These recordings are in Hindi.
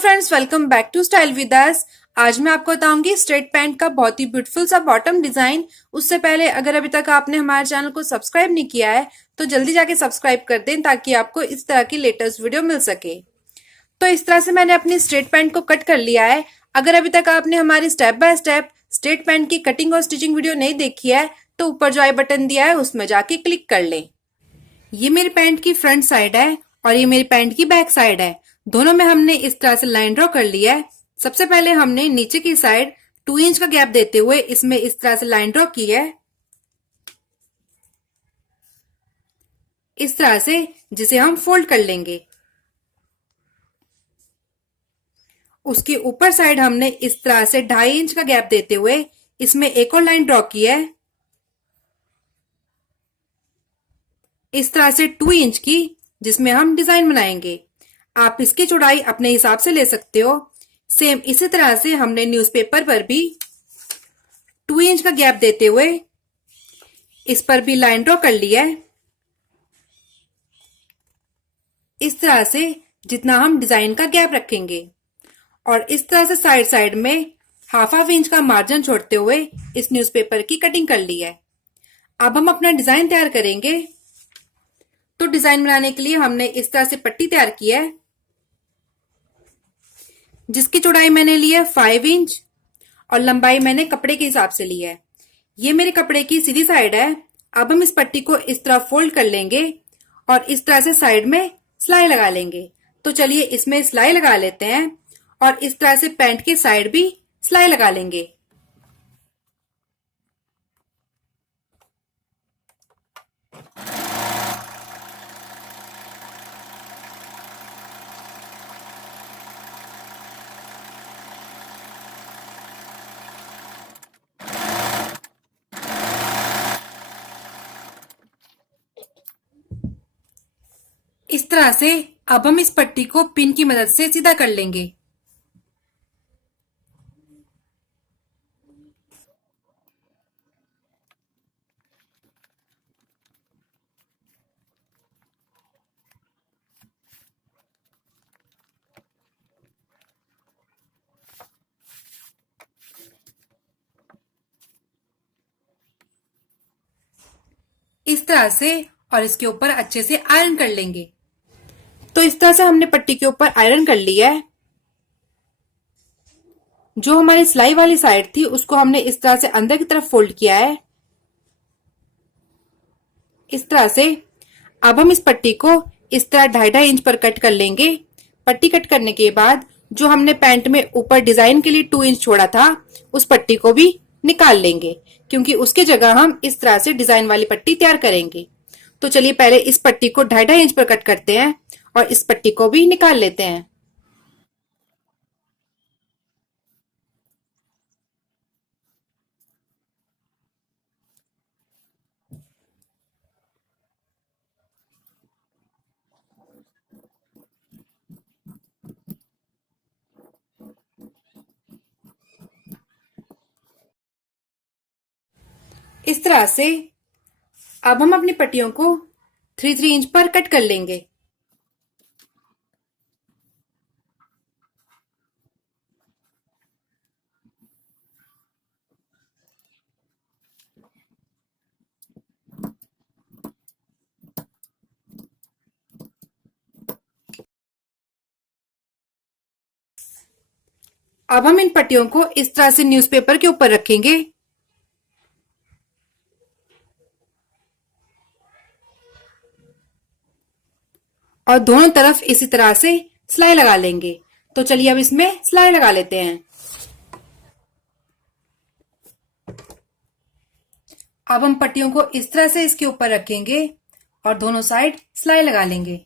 Friends, welcome back to style with us. आज मैं आपको बताऊंगी स्ट्रेट पैंट का बहुत ही ब्यूटीफुल सा बॉटम डिजाइन। उससे पहले अगर अभी तक आपने हमारे चैनल को सब्सक्राइब नहीं किया है तो जल्दी जाके सब्सक्राइब कर दें ताकि आपको इस तरह की लेटेस्ट वीडियो मिल सके। तो इस तरह से मैंने अपनी स्ट्रेट पैंट को कट कर लिया है। अगर अभी तक आपने हमारी step by step straight pant की कटिंग और स्टिचिंग वीडियो नहीं देखी है तो ऊपर जो आई बटन दिया है उसमें जाके क्लिक कर लें। ये मेरी पैंट की फ्रंट साइड है और ये मेरी पैंट की बैक साइड है। दोनों में हमने इस तरह से लाइन ड्रॉ कर लिया है। सबसे पहले हमने नीचे की साइड 2 इंच का गैप देते हुए इसमें इस तरह से लाइन ड्रॉ की है, इस तरह से, जिसे हम फोल्ड कर लेंगे। उसके ऊपर साइड हमने इस तरह से 2.5 इंच का गैप देते हुए इसमें एक और लाइन ड्रॉ की है, इस तरह से 2 इंच की, जिसमें हम डिजाइन बनाएंगे। आप इसकी चौड़ाई अपने हिसाब से ले सकते हो। सेम इसी तरह से हमने न्यूज़पेपर पर भी 2 इंच का गैप देते हुए इस पर भी लाइन ड्रॉ कर लिया है, इस तरह से, जितना हम डिजाइन का गैप रखेंगे। और इस तरह से साइड साइड में हाफ इंच का मार्जिन छोड़ते हुए इस न्यूज़पेपर की कटिंग कर ली है। अब हम अपना डिजाइन तैयार करेंगे। तो डिजाइन बनाने के लिए हमने इस तरह से पट्टी तैयार की है, जिसकी चौड़ाई मैंने ली है 5 इंच और लंबाई मैंने कपड़े के हिसाब से ली है। ये मेरे कपड़े की सीधी साइड है। अब हम इस पट्टी को इस तरह फोल्ड कर लेंगे और इस तरह से साइड में सिलाई लगा लेंगे। तो चलिए इसमें सिलाई लगा लेते हैं और इस तरह से पैंट की साइड भी सिलाई लगा लेंगे। इस तरह से अब हम इस पट्टी को पिन की मदद से सीधा कर लेंगे। इस तरह से, और इसके ऊपर अच्छे से आयरन कर लेंगे। तो इस तरह से हमने पट्टी के ऊपर आयरन कर लिया है। जो हमारी सिलाई वाली साइड थी उसको हमने इस तरह से अंदर की तरफ फोल्ड किया है, इस तरह से। अब हम इस पट्टी को इस तरह 2.5 इंच पर कट कर लेंगे। पट्टी कट करने के बाद जो हमने पैंट में ऊपर डिजाइन के लिए 2 इंच छोड़ा था उस पट्टी को भी निकाल लेंगे, क्योंकि उसकी जगह हम इस तरह से डिजाइन वाली पट्टी तैयार करेंगे। तो चलिए पहले इस पट्टी को 2.5 इंच पर कट करते हैं और इस पट्टी को भी निकाल लेते हैं। इस तरह से अब हम अपनी पट्टियों को 3 इंच पर कट कर लेंगे। अब हम इन पट्टियों को इस तरह से न्यूज़पेपर के ऊपर रखेंगे और दोनों तरफ इसी तरह से सिलाई लगा लेंगे। तो चलिए अब इसमें सिलाई लगा लेते हैं। अब हम पट्टियों को इस तरह से इसके ऊपर रखेंगे और दोनों साइड सिलाई लगा लेंगे।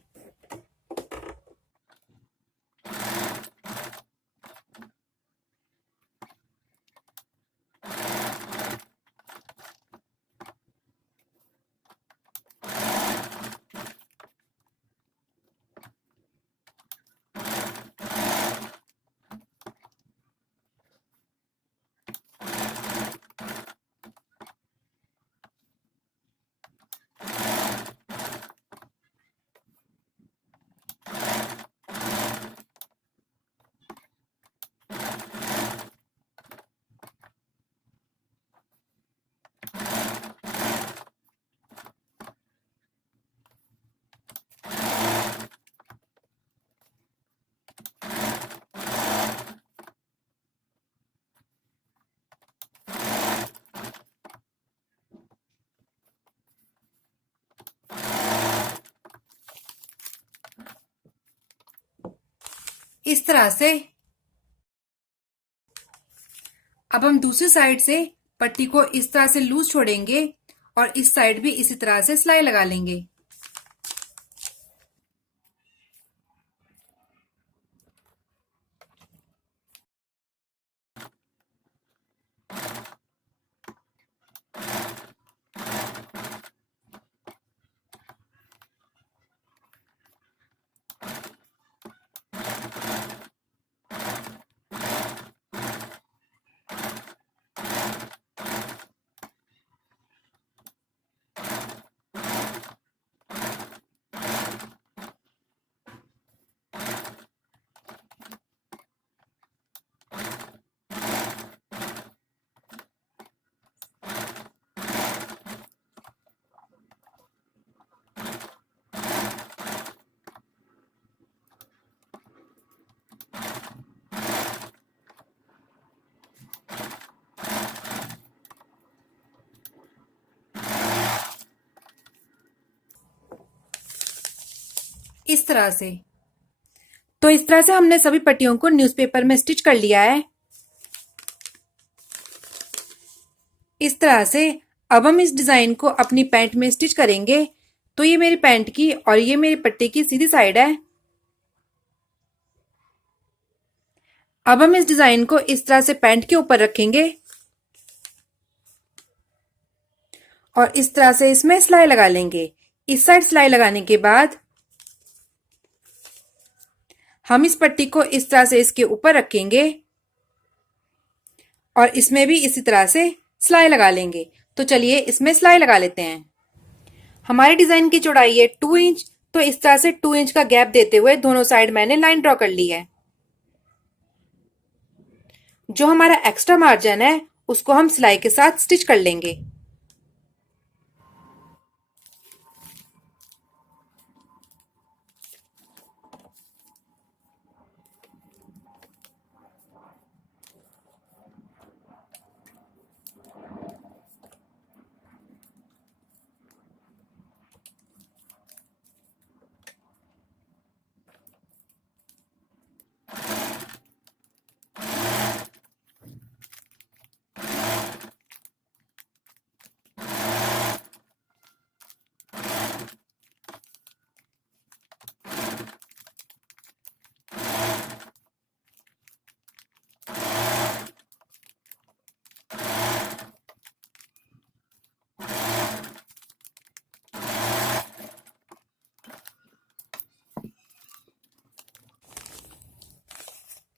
इस तरह से। अब हम दूसरी साइड से पट्टी को इस तरह से लूज छोड़ेंगे और इस साइड भी इसी तरह से सिलाई लगा लेंगे। इस तरह से। तो इस तरह से हमने सभी पट्टियों को न्यूज़पेपर में स्टिच कर लिया है। इस तरह से अब हम इस डिजाइन को अपनी पैंट में स्टिच करेंगे। तो ये मेरी पैंट की और ये मेरी पट्टी की सीधी साइड है। अब हम इस डिजाइन को इस तरह से पैंट के ऊपर रखेंगे और इस तरह से इसमें सिलाई लगा लेंगे। इस साइड सिलाई लगाने के बाद हम इस पट्टी को इस तरह से इसके ऊपर रखेंगे और इसमें भी इसी तरह से सिलाई लगा लेंगे। तो चलिए इसमें सिलाई लगा लेते हैं। हमारे डिजाइन की चौड़ाई है 2 इंच। तो इस तरह से 2 इंच का गैप देते हुए दोनों साइड मैंने लाइन ड्रॉ कर ली है। जो हमारा एक्स्ट्रा मार्जिन है उसको हम सिलाई के साथ स्टिच कर लेंगे।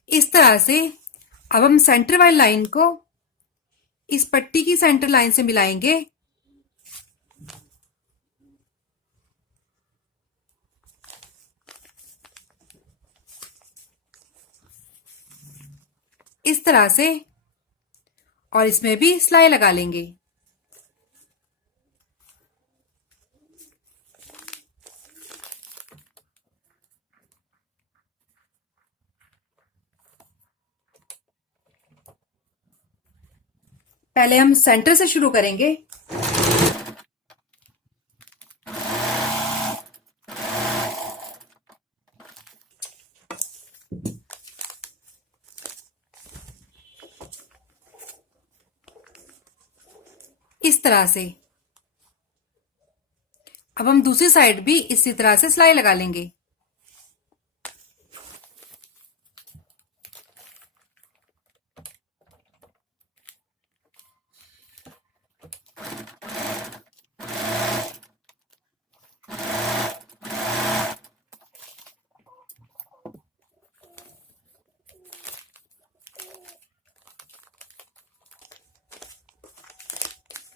इस तरह से अब हम सेंटर वाली लाइन को इस पट्टी की सेंटर लाइन से मिलाएंगे। इस तरह से और इसमें भी सिलाई लगा लेंगे। पहले हम सेंटर से शुरू करेंगे। इस तरह से। अब हम दूसरी साइड भी इसी तरह से सिलाई लगा लेंगे।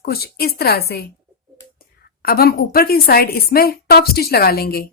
कुछ इस तरह से। अब हम ऊपर की साइड इसमें टॉप स्टिच लगा लेंगे।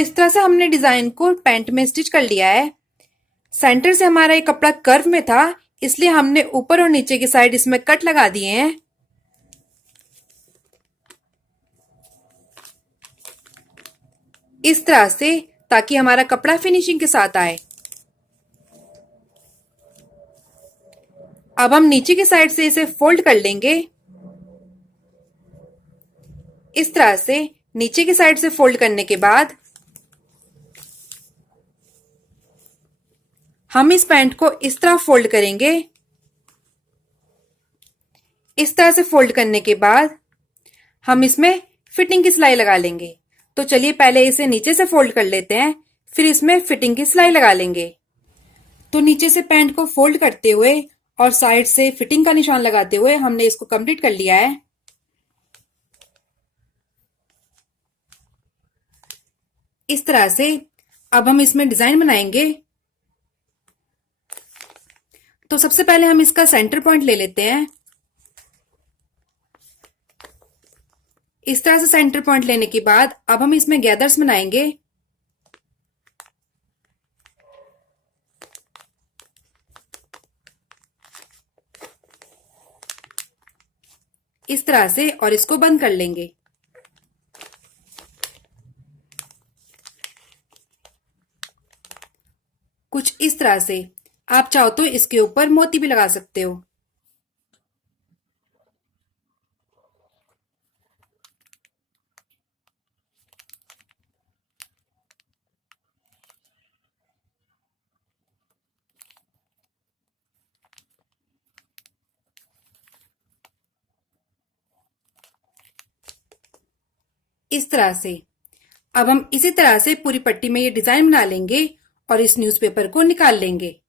तो इस तरह से हमने डिजाइन को पैंट में स्टिच कर लिया है। सेंटर से हमारा ये कपड़ा कर्व में था, इसलिए हमने ऊपर और नीचे की साइड इसमें कट लगा दिए हैं। इस तरह से, ताकि हमारा कपड़ा फिनिशिंग के साथ आए। अब हम नीचे की साइड से इसे फोल्ड कर लेंगे। इस तरह से नीचे की साइड से फोल्ड करने के बाद हम इस पैंट को इस तरह फोल्ड करेंगे। इस तरह से फोल्ड करने के बाद हम इसमें फिटिंग की सिलाई लगा लेंगे। तो चलिए पहले इसे नीचे से फोल्ड कर लेते हैं, फिर इसमें फिटिंग की सिलाई लगा लेंगे। तो नीचे से पैंट को फोल्ड करते हुए और साइड से फिटिंग का निशान लगाते हुए हमने इसको कंप्लीट कर लिया है। इस तरह से अब हम इसमें डिजाइन बनाएंगे। तो सबसे पहले हम इसका सेंटर पॉइंट ले लेते हैं। इस तरह से सेंटर पॉइंट लेने के बाद अब हम इसमें गैदर्स बनाएंगे। इस तरह से, और इसको बंद कर लेंगे। कुछ इस तरह से। आप चाहो तो इसके ऊपर मोती भी लगा सकते हो। इस तरह से। अब हम इसी तरह से पूरी पट्टी में ये डिजाइन बना लेंगे और इस न्यूज़पेपर को निकाल लेंगे।